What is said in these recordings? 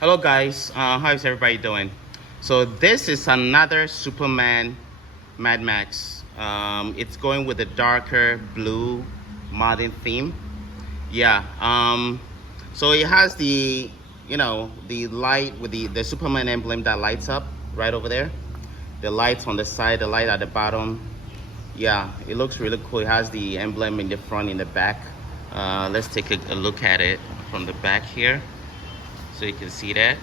Hello guys, how is everybody doing? So this is another Superman Mad Max. It's going with a darker blue modern theme. Yeah. So it has the light with the Superman emblem that lights up right over there. The lights on the side, the light at the bottom. Yeah, it looks really cool. It has the emblem in the front, in the back. Let's take a look at it from the back here, so you can see that.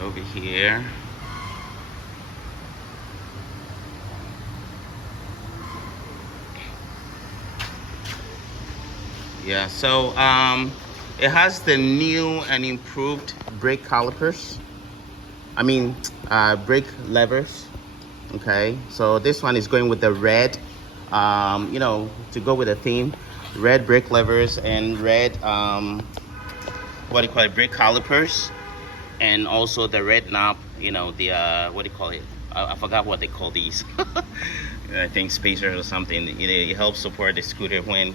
Over here. Yeah, so it has the new and improved brake calipers. I mean, brake levers. Okay, so this one is going with the red, to go with the theme, red brake levers and red, what do you call it, brake calipers, and also the red knob, the, what do you call it? I forgot what they call these. I think spacers or something. It helps support the scooter when,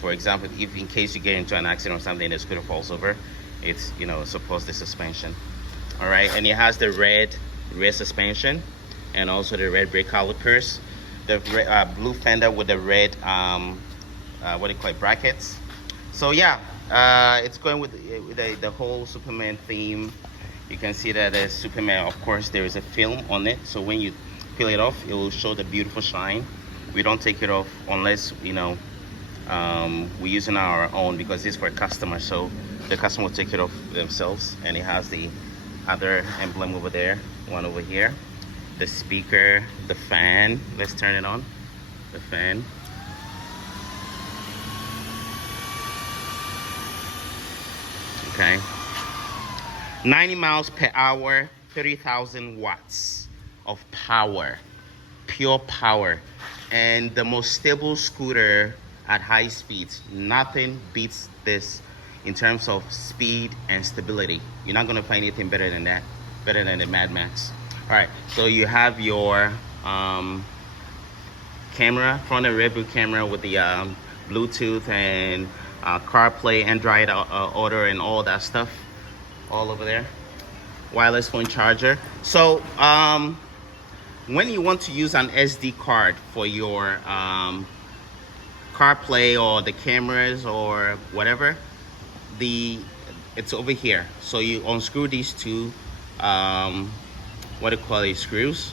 for example, if in case you get into an accident or something, the scooter falls over, it's, supports the suspension. All right, and it has the red rear suspension and also the red brake calipers, the blue fender with the red, what do you call it, brackets. So yeah, it's going with the whole Superman theme. You can see that as Superman, of course, there is a film on it. So when you peel it off, it will show the beautiful shine. We don't take it off unless, we're using our own, because it's for a customer. So the customer will take it off themselves. And it has the other emblem over there, one over here. The speaker, the fan. Let's turn it on. The fan. Okay. 90 miles per hour, 30,000 watts of power, pure power, and the most stable scooter at high speeds. Nothing beats this in terms of speed and stability. You're not gonna find anything better than that, better than the Mad Max. All right, so you have your camera, front and rear view camera with the Bluetooth and CarPlay, Android Auto, and all that stuff, all over there. Wireless phone charger. So when you want to use an SD card for your CarPlay or the cameras or whatever, it's over here. So you unscrew these two what do you call it, screws,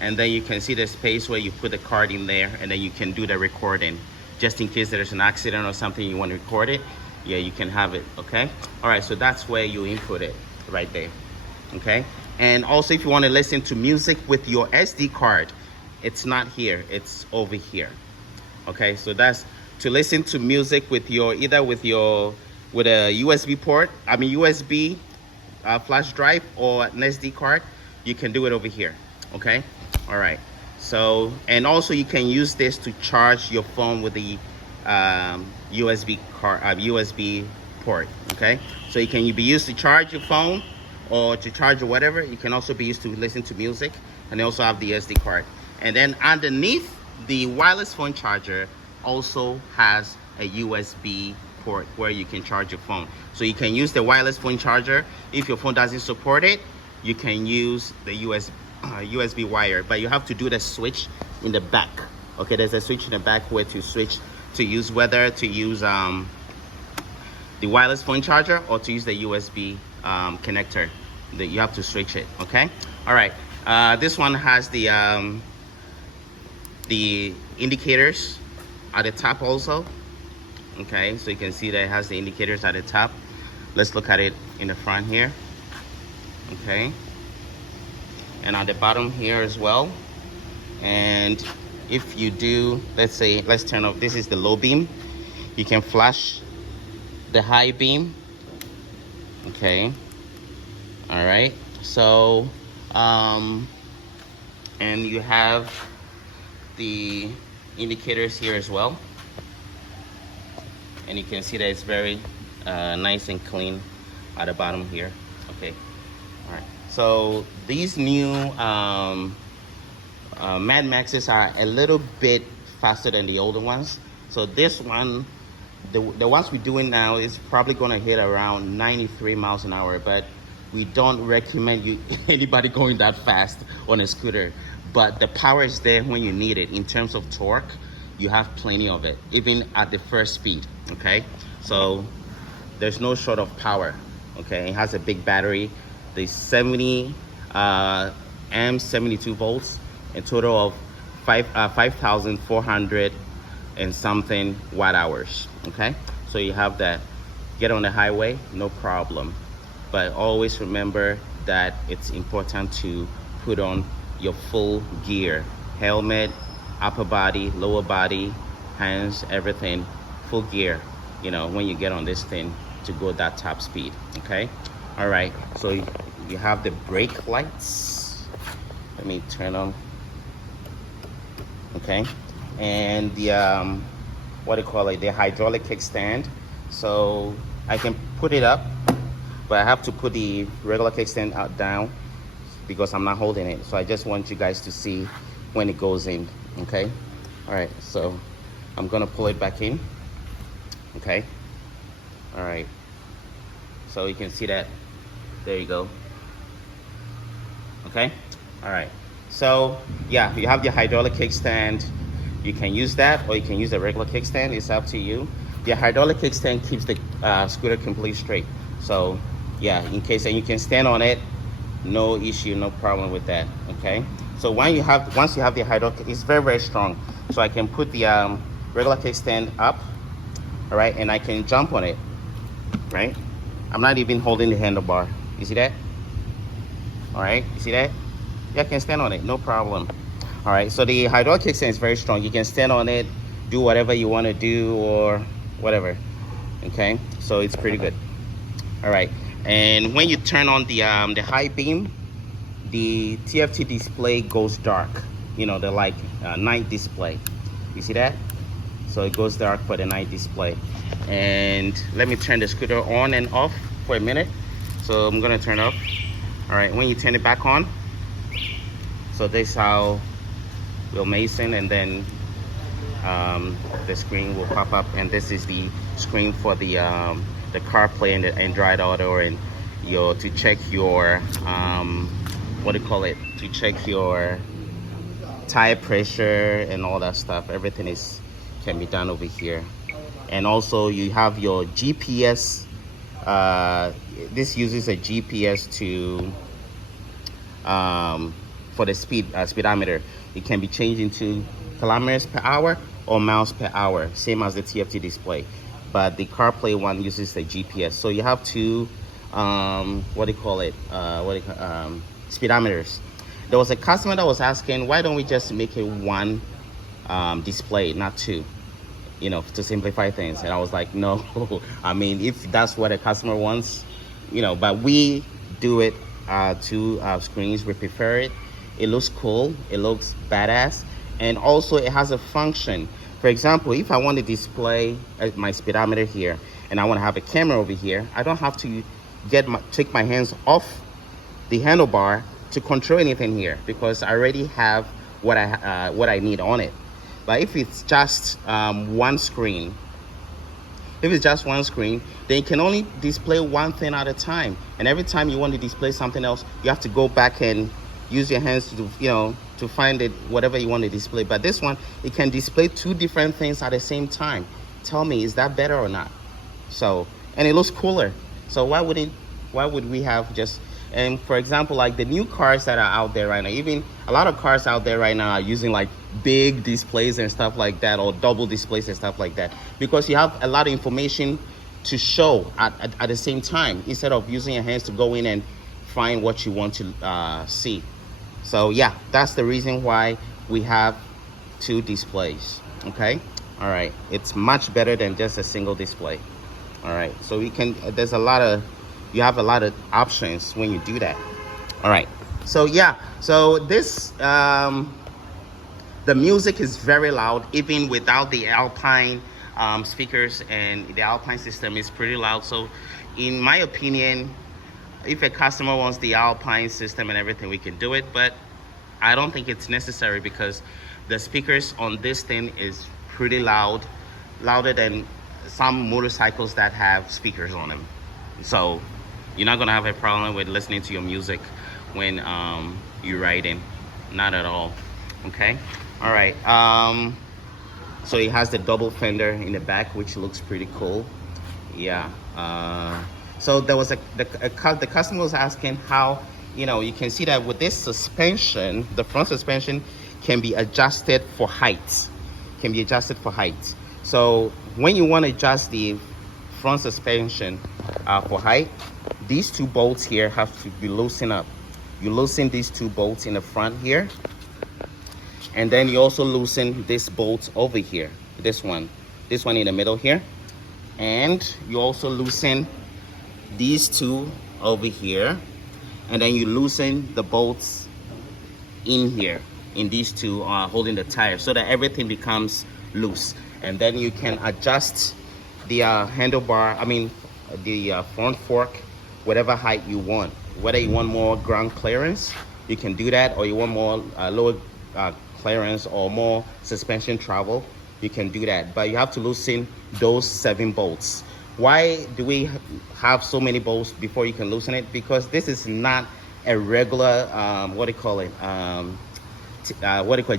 and then you can see the space where you put the card in there, and then you can do the recording just in case there's an accident or something you want to record it. Yeah, you can have it. Okay, all right, so that's where you input it right there. Okay, and also if you want to listen to music with your SD card, it's not here, it's over here. Okay, so that's to listen to music with your with a USB port, USB flash drive or an SD card. You can do it over here. Okay, all right. So, and also you can use this to charge your phone with the USB port. Okay, so it can be used to charge your phone or to charge or whatever. It can also be used to listen to music, and they also have the SD card. And then underneath the wireless phone charger also has a USB port where you can charge your phone. So you can use the wireless phone charger. If your phone doesn't support it, you can use the USB wire, but you have to do the switch in the back. Okay, there's a switch in the back where to switch to use whether to use the wireless phone charger or to use the USB connector. You have to switch it. Okay, all right. This one has the indicators at the top also. Okay, so you can see that it has the indicators at the top. Let's look at it in the front here. Okay, and at the bottom here as well. And if you do, let's turn off, this is the low beam. You can flash the high beam. Okay, all right. So and you have the indicators here as well, and you can see that it's very nice and clean at the bottom here. Okay, all right. So these new Mad Maxes are a little bit faster than the older ones. So this one, the ones we're doing now is probably gonna hit around 93 miles an hour, but we don't recommend you anybody going that fast on a scooter. But the power is there when you need it. In terms of torque, you have plenty of it, even at the first speed, okay? So there's no short of power, okay? It has a big battery. The 70 amps, 72 volts, a total of 5,400 and something watt hours, okay? So you have that. Get on the highway, no problem. But always remember that it's important to put on your full gear, helmet, upper body, lower body, hands, everything, full gear, you know, when you get on this thing to go that top speed, okay? All right, so you have the brake lights. Let me turn on, okay? And the, what do you call it, the hydraulic kickstand. So I can put it up, but I have to put the regular kickstand out down because I'm not holding it. So I just want you guys to see when it goes in, okay? All right, so I'm gonna pull it back in, okay? All right, so you can see that, there you go, okay? All right, so yeah, you have the hydraulic kickstand. You can use that or you can use the regular kickstand, it's up to you. The hydraulic kickstand keeps the scooter completely straight. So yeah, in case, and you can stand on it, no issue, no problem with that, okay? So once you have the hydraulic, it's very, very strong. So I can put the regular kickstand up, all right, and I can jump on it, right? I'm not even holding the handlebar. You see that? All right, you see that? Yeah, I can stand on it, no problem. All right, so the hydraulic kickstand is very strong. You can stand on it, do whatever you want to do or whatever, okay? So it's pretty good. All right, and when you turn on the high beam, the TFT display goes dark. You know, the like night display. You see that? So it goes dark for the night display. And let me turn the scooter on and off for a minute. So I'm gonna turn off. All right, when you turn it back on, so this is how Will Mason, and then the screen will pop up, and this is the screen for the CarPlay and the Android Auto, and to check your what do you call it? To check your tire pressure and all that stuff. Everything can be done over here. And also you have your GPS. This uses a GPS to for the speedometer. It can be changed into kilometers per hour or miles per hour, same as the TFT display. But the CarPlay one uses the GPS. So you have two, what do you call it? Speedometers. There was a customer that was asking, why don't we just make it one display, not two? You know, to simplify things. And I was like, no. I mean, if that's what a customer wants, you know, but we do it two screens. We prefer it. It looks cool. It looks badass. And also it has a function. For example, if I want to display my speedometer here and I want to have a camera over here, I don't have to take my hands off the handlebar to control anything here because I already have what I need on it. But if it's just one screen, then you can only display one thing at a time. And every time you want to display something else, you have to go back and use your hands to, you know, to find it, whatever you want to display. But this one, it can display two different things at the same time. Tell me, is that better or not? So, and it looks cooler. So why would we have just, and for example, like the new cars that are out there right now, even a lot of cars out there right now are using like big displays and stuff like that, or double displays and stuff like that, because you have a lot of information to show at the same time, instead of using your hands to go in and find what you want to see. So yeah, that's the reason why we have two displays, okay? All right, it's much better than just a single display. All right, so you have a lot of options when you do that. All right, so yeah, so this, the music is very loud, even without the Alpine speakers, and the Alpine system is pretty loud. So in my opinion, if a customer wants the Alpine system and everything, we can do it, but I don't think it's necessary because the speakers on this thing is pretty loud. louder than some motorcycles that have speakers on them. So you're not gonna have a problem with listening to your music when you're riding. Not at all. Okay. All right. So it has the double fender in the back, which looks pretty cool. Yeah. So there was the customer was asking how, you know, you can see that with this suspension, the front suspension can be adjusted for height. Can be adjusted for height. So when you want to adjust the front suspension for height, these two bolts here have to be loosened up. You loosen these two bolts in the front here, and then you also loosen this bolt over here, this one in the middle here, and you also loosen these two over here, and then you loosen the bolts in here, in these two holding the tire, so that everything becomes loose. And then you can adjust the handlebar, I mean the front fork, whatever height you want. Whether you want more ground clearance, you can do that, or you want more lower clearance or more suspension travel, you can do that. But you have to loosen those 7 bolts. Why do we have so many bolts before you can loosen it? Because this is not a regular what do you call it,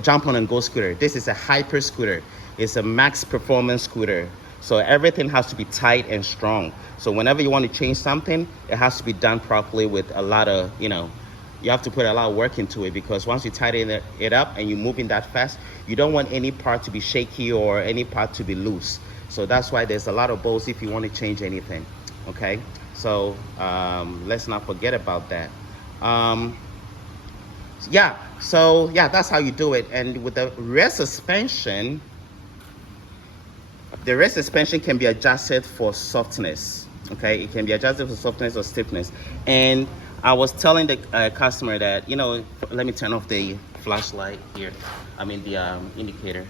jump on and go scooter. This is a hyper scooter. It's a max performance scooter. So everything has to be tight and strong. So whenever you want to change something, it has to be done properly with a lot of, you know, you have to put a lot of work into it, because once you tighten it up and you're moving that fast, you don't want any part to be shaky or any part to be loose. So that's why there's a lot of bolts if you want to change anything. Okay, so let's not forget about that. Yeah, so yeah, that's how you do it. And with the rear suspension, the rear suspension can be adjusted for softness. Okay, it can be adjusted for softness or stiffness. And I was telling the customer that, you know, let me turn off the flashlight here, I mean the indicator.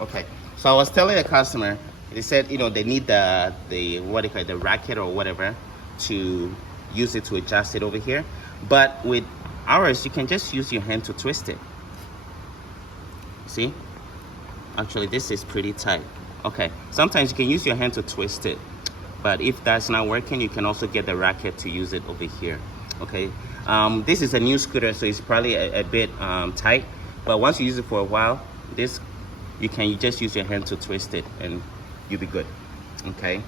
Okay, so I was telling the customer, they said, you know, they need the what do you call it, the racket or whatever, to use it to adjust it over here. But with ours, you can just use your hand to twist it. See, actually this is pretty tight. Okay, sometimes you can use your hand to twist it, but if that's not working, you can also get the racket to use it over here. Okay, this is a new scooter, so it's probably a bit tight, but once you use it for a while, this you just use your hand to twist it and you'll be good. Okay,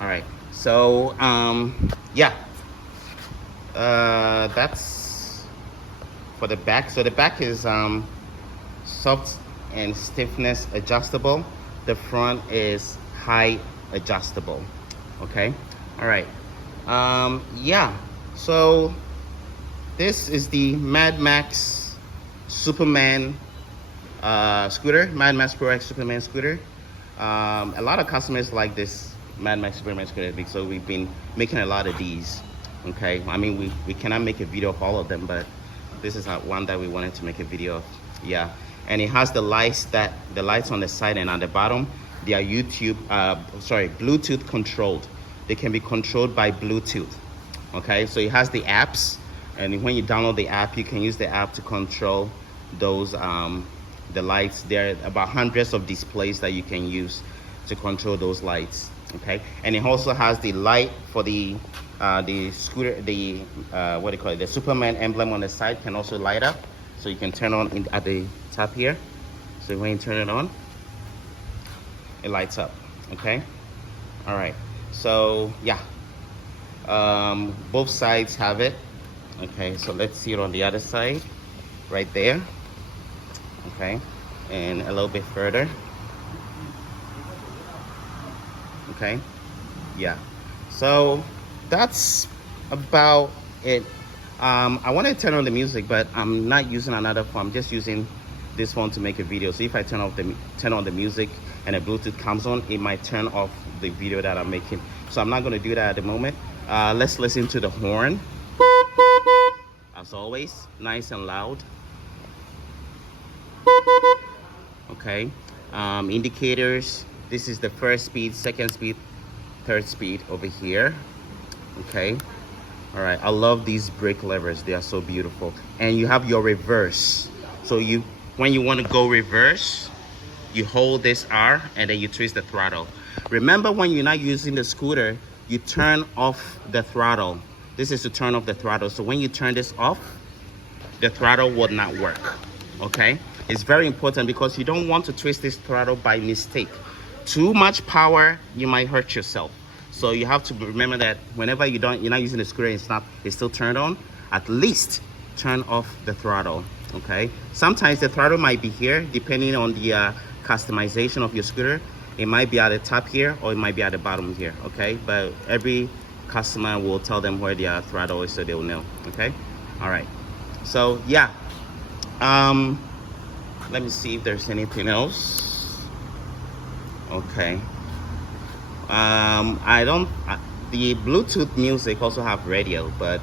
all right, so yeah, that's for the back. So the back is soft and stiffness adjustable. The front is height adjustable. Okay, all right. Yeah, so this is the Mad Max Superman scooter, Mad Max Pro X Superman scooter. A lot of customers like this Mad Max Superman scooter, so we've been making a lot of these. Okay, I mean we cannot make a video of all of them, but this is one that we wanted to make a video of. Yeah, and it has the lights on the side and on the bottom. They are Bluetooth controlled. They can be controlled by Bluetooth. Okay, so it has the apps, and when you download the app, you can use the app to control those the lights. There are about hundreds of displays that you can use to control those lights. Okay, and it also has the light for the scooter, the what do you call it, the Superman emblem on the side can also light up, so you can turn on at the top here. So when you turn it on, it lights up. Okay, all right, so yeah, both sides have it. Okay, so let's see it on the other side, right there. Okay, and a little bit further. Okay, yeah, so that's about it. I want to turn on the music, but I'm not using another phone. I'm just using this phone to make a video. So if I turn on the music and the Bluetooth comes on, it might turn off the video that I'm making. So I'm not going to do that at the moment. Let's listen to the horn. As always, nice and loud. Okay, indicators. This is the first speed, second speed, third speed over here. Okay, all right, I love these brake levers. They are so beautiful. And you have your reverse. So when you want to go reverse, you hold this R and then you twist the throttle. Remember, when you're not using the scooter, you turn off the throttle. This is to turn off the throttle. So when you turn this off, the throttle would not work, okay? It's very important because you don't want to twist this throttle by mistake. Too much power, you might hurt yourself. So you have to remember that whenever you're not using the scooter, it's still turned on, at least turn off the throttle, okay? Sometimes the throttle might be here, depending on the customization of your scooter. It might be at the top here, or it might be at the bottom here, okay? But every customer will tell them where their throttle is, so they'll know, okay? All right, so yeah. Let me see if there's anything else. Okay. The Bluetooth music also have radio, but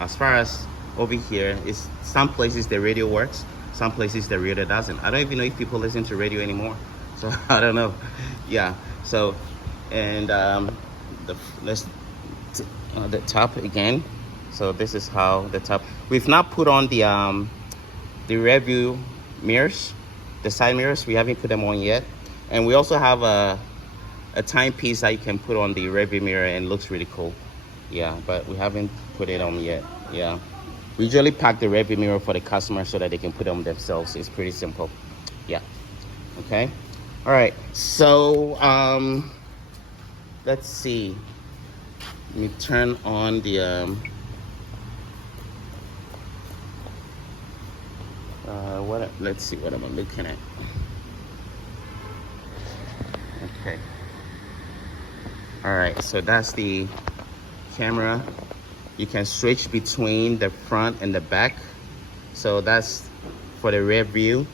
as far as over here, is some places the radio works, some places the radio doesn't. I don't even know if people listen to radio anymore, so I don't know. Yeah. So, and the top again. So this is how the top. We've not put on the rear view mirrors, the side mirrors. We haven't put them on yet, and we also have a timepiece that you can put on the rear view mirror, and it looks really cool. Yeah, but we haven't put it on yet. Yeah, we usually pack the rear view mirror for the customer so that they can put it on themselves. It's pretty simple. Yeah. Okay. All right. So let's see. Let me turn on the let's see what I'm looking at. Okay. All right, so that's the camera. You can switch between the front and the back. So that's for the rear view.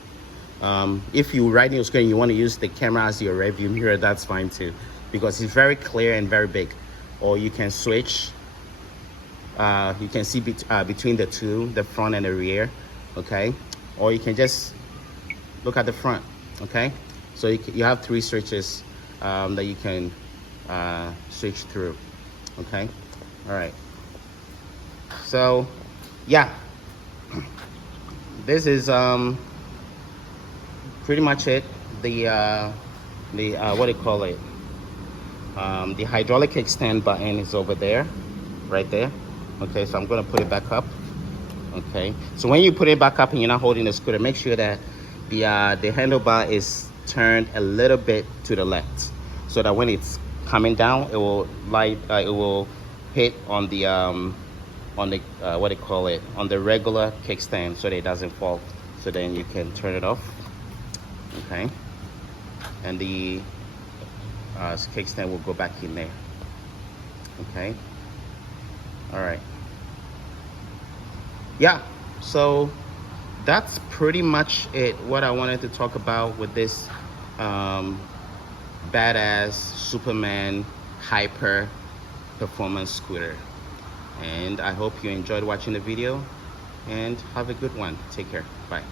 If you riding your screen, you want to use the camera as your rear view mirror, that's fine too, because it's very clear and very big. Or you can switch. You can see between the two, the front and the rear. Okay. Or you can just look at the front. Okay. So you have 3 switches that you can switch through. Okay. All right. So yeah, this is pretty much it. The what do you call it? The hydraulic kickstand button is over there, right there. Okay, so I'm gonna put it back up. Okay, so when you put it back up and you're not holding the scooter, make sure that the handlebar is turned a little bit to the left, so that when it's coming down, it will hit on the what do you call it, on the regular kickstand, so that it doesn't fall. So then you can turn it off. Okay, and the kickstand will go back in there. Okay. All right. Yeah, so that's pretty much it, what I wanted to talk about with this badass Superman hyper performance scooter. And I hope you enjoyed watching the video, and have a good one. Take care. Bye.